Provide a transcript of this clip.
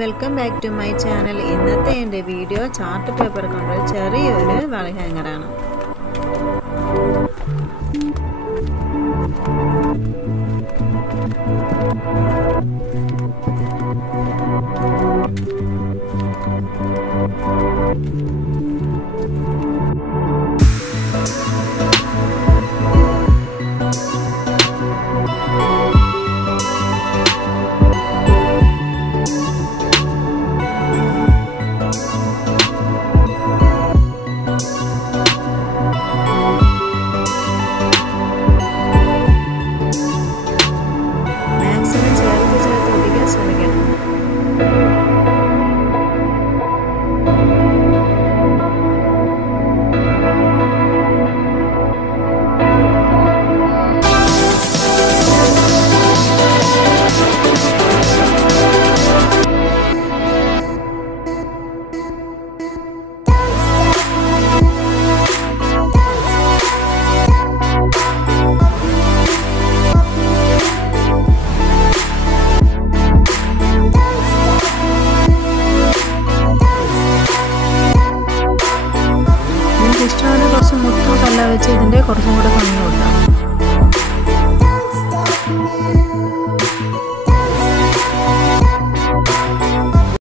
Welcome back to my channel. ഇന്നത്തെ എൻ്റെ video chart paper കൊണ്ട് ചെറിയൊരു വാൾ ഹാങ്ങറാണ്. ഇഷ്ടമാണ് കുറച്ച് മുത്തോട്ടല്ല വെച്ച് ഇതിൻ്റെ കുറച്ചും കൂടെ ഭംഗി കൊടുക്കാം.